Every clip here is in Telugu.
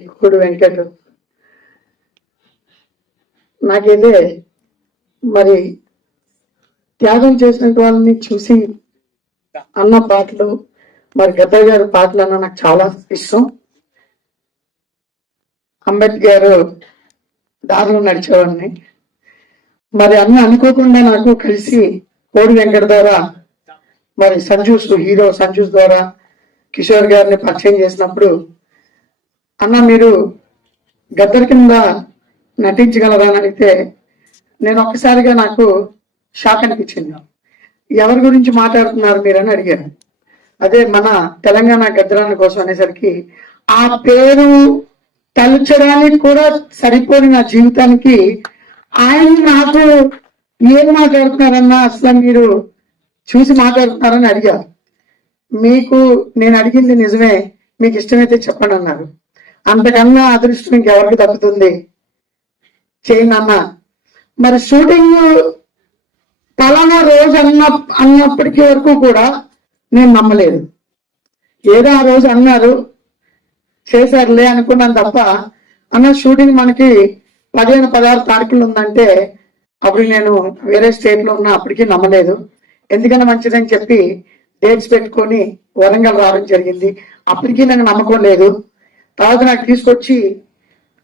ఇప్పుడు వెంకట్ నాకైతే మరి త్యాగం చేసిన వాళ్ళని చూసి అన్న పాటలు మరి గద్దర్ గారి పాటలు అన్న నాకు చాలా ఇష్టం. అంబేద్కర్ దారిలో నడిచేవాడిని. మరి అన్న అనుకోకుండా నాకు కలిసి కోడి వెంకట ద్వారా మరి హీరో సంజూస్ ద్వారా కిషోర్ గారిని పరిచయం చేసినప్పుడు అన్న మీరు గద్దర్ కింద నటించగలరా అని అడిగితే నేను ఒక్కసారిగా నాకు షాక్ అనిపించింది. ఎవరి గురించి మాట్లాడుతున్నారు మీరని అడిగాను. అదే మన తెలంగాణ గద్దరాని కోసం అనేసరికి ఆ పేరు తలుచడానికి కూడా సరిపోని నా జీవితానికి ఆయన నాకు ఏం మాట్లాడుతున్నారన్నా అసలు మీరు చూసి మాట్లాడుతున్నారని అడిగారు. మీకు నేను అడిగింది నిజమే, మీకు ఇష్టమైతే చెప్పండి అన్నారు. అంతకన్నా అదృష్టం ఇంకెవరికి దక్కుతుంది చేయండి అన్న. మరి షూటింగ్ పలానా రోజు అన్నప్పటికీ వరకు కూడా నేను నమ్మలేదు. ఏదో ఆ రోజు అన్నారు చేశారులే అనుకున్నాను తప్ప అన్న షూటింగ్ మనకి 15-16 తారీఖులు ఉందంటే అప్పుడు నేను వేరే స్టేట్ లో ఉన్నా, అప్పటికీ నమ్మలేదు. ఎందుకన్నా మంచిదని చెప్పి డేట్స్ పెట్టుకొని వరంగల్ రావడం జరిగింది. అప్పటికీ నాకు నమ్మకం లేదు. తర్వాత నాకు తీసుకొచ్చి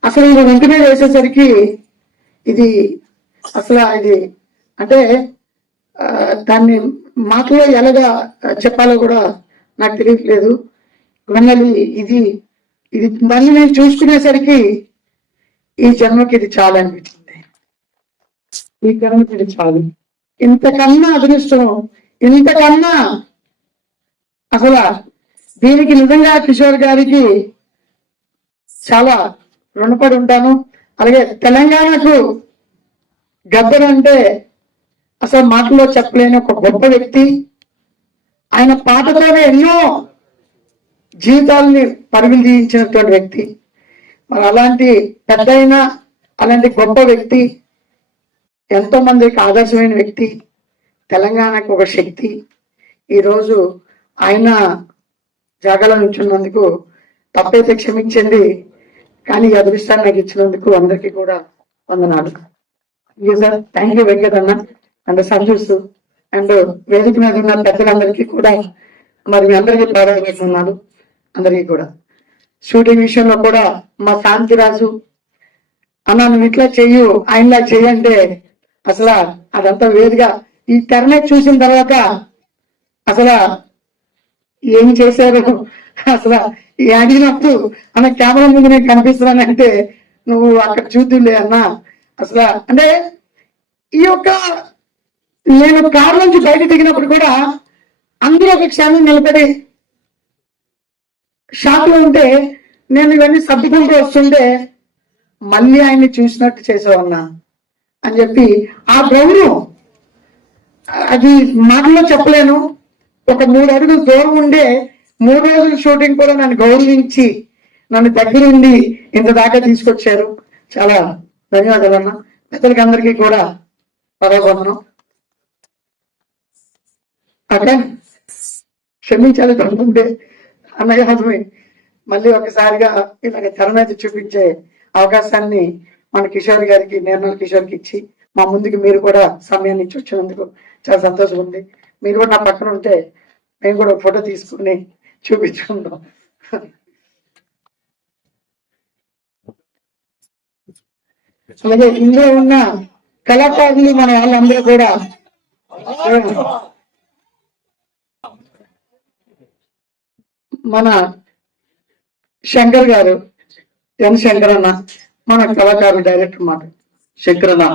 అసలు ఇది వెంటనే వేసేసరికి ఇది అంటే దాన్ని మాటలో ఎలాగా చెప్పాలో కూడా నాకు తెలియట్లేదు. మళ్ళీ ఇది మళ్ళీ నేను చూసుకునేసరికి ఈ జన్మకి ఇది చాలు అనిపించింది. ఈ జన్మకి ఇది చాలు. ఇంతకన్నా అదృష్టం, ఇంతకన్నా అసలు దీనికి నిజంగా కిషోర్ గారికి చాలా రుణపడి ఉంటాను. అలాగే తెలంగాణకు గద్దర్ అంటే అసలు మాటల్లో చెప్పలేని ఒక గొప్ప వ్యక్తి. ఆయన పాటతోనే ఎన్నో జీవితాలని పరుగులు తీయించినటువంటి వ్యక్తి. మరి అలాంటి పెద్దయిన అలాంటి గొప్ప వ్యక్తి, ఎంతో మందికి ఆదర్శమైన వ్యక్తి, తెలంగాణకు ఒక శక్తి. ఈరోజు ఆయన జాగాలో నుంచున్నందుకు తప్పైతే క్షమించండి, కానీ ఈ అదృష్టాన్ని నాకు ఇచ్చినందుకు అందరికీ కూడా వందనాలు. సార్ థ్యాంక్ యూ వెంకట్ అన్న అండ్ సంజూస్ అండ్ వేదిక మీద ఉన్న పెద్దలందరికీ కూడా మరి మీ అందరికీ ప్రారంభిస్తున్నారు. అందరికీ కూడా షూటింగ్ విషయంలో కూడా మా శాంతిరాజు అన్న నువ్వు ఇట్లా చెయ్యు ఆయనలా చెయ్యంటే అసలు అదంతా వేరుగా ఈ తెరనే చూసిన తర్వాత అసలు ఏం చేశారు అసలు అడిగినప్పుడు అన్న కెమెరా ముందు నేను కనిపిస్తున్నానంటే నువ్వు అక్కడ చూద్దులే అన్న. అసలు అంటే ఈ యొక్క నేను కారు నుంచి బయట దిగినప్పుడు కూడా అందరూ ఒక క్షణం నిలబడి షాక్ లో ఉంటే నేను ఇవన్నీ సర్దుకుంటూ వస్తుంటే మళ్ళీ ఆయన్ని చూసినట్టు చేసావన్నా అని చెప్పి ఆ గౌరవం అది మాటలో చెప్పలేను. ఒక 3 అడుగులు దూరం ఉండే 3 రోజుల షూటింగ్ కూడా నన్ను గౌరవించి నన్ను దగ్గరుండి ఇంత దాకా తీసుకొచ్చారు. చాలా ధన్యవాదాలు అన్న. పెద్దలకి అందరికీ కూడా పదవనం. అక్కడ క్షమించాలి అనుకుంటే అన్నయ్య మళ్ళీ ఒకసారిగా ఇలాగ తెర మీద చూపించే అవకాశాన్ని మన కిషోర్ గారికి, నిర్మల్ కిషోర్కి ఇచ్చి మా ముందుకు మీరు కూడా సమయాన్ని ఇచ్చి వచ్చినందుకు చాలా సంతోషం ఉంది. మీరు కూడా నా పక్కన ఉంటే మేము కూడా ఫోటో తీసుకుని చూపించుకుందాం. అలాగే ఇందులో ఉన్న కళాకారులు మన వాళ్ళందరూ కూడా మన శంకర్ గారు, ఎన్ శంకర్ అన్న మన కళాకారులు డైరెక్టర్ మాట శంకర్ అన్న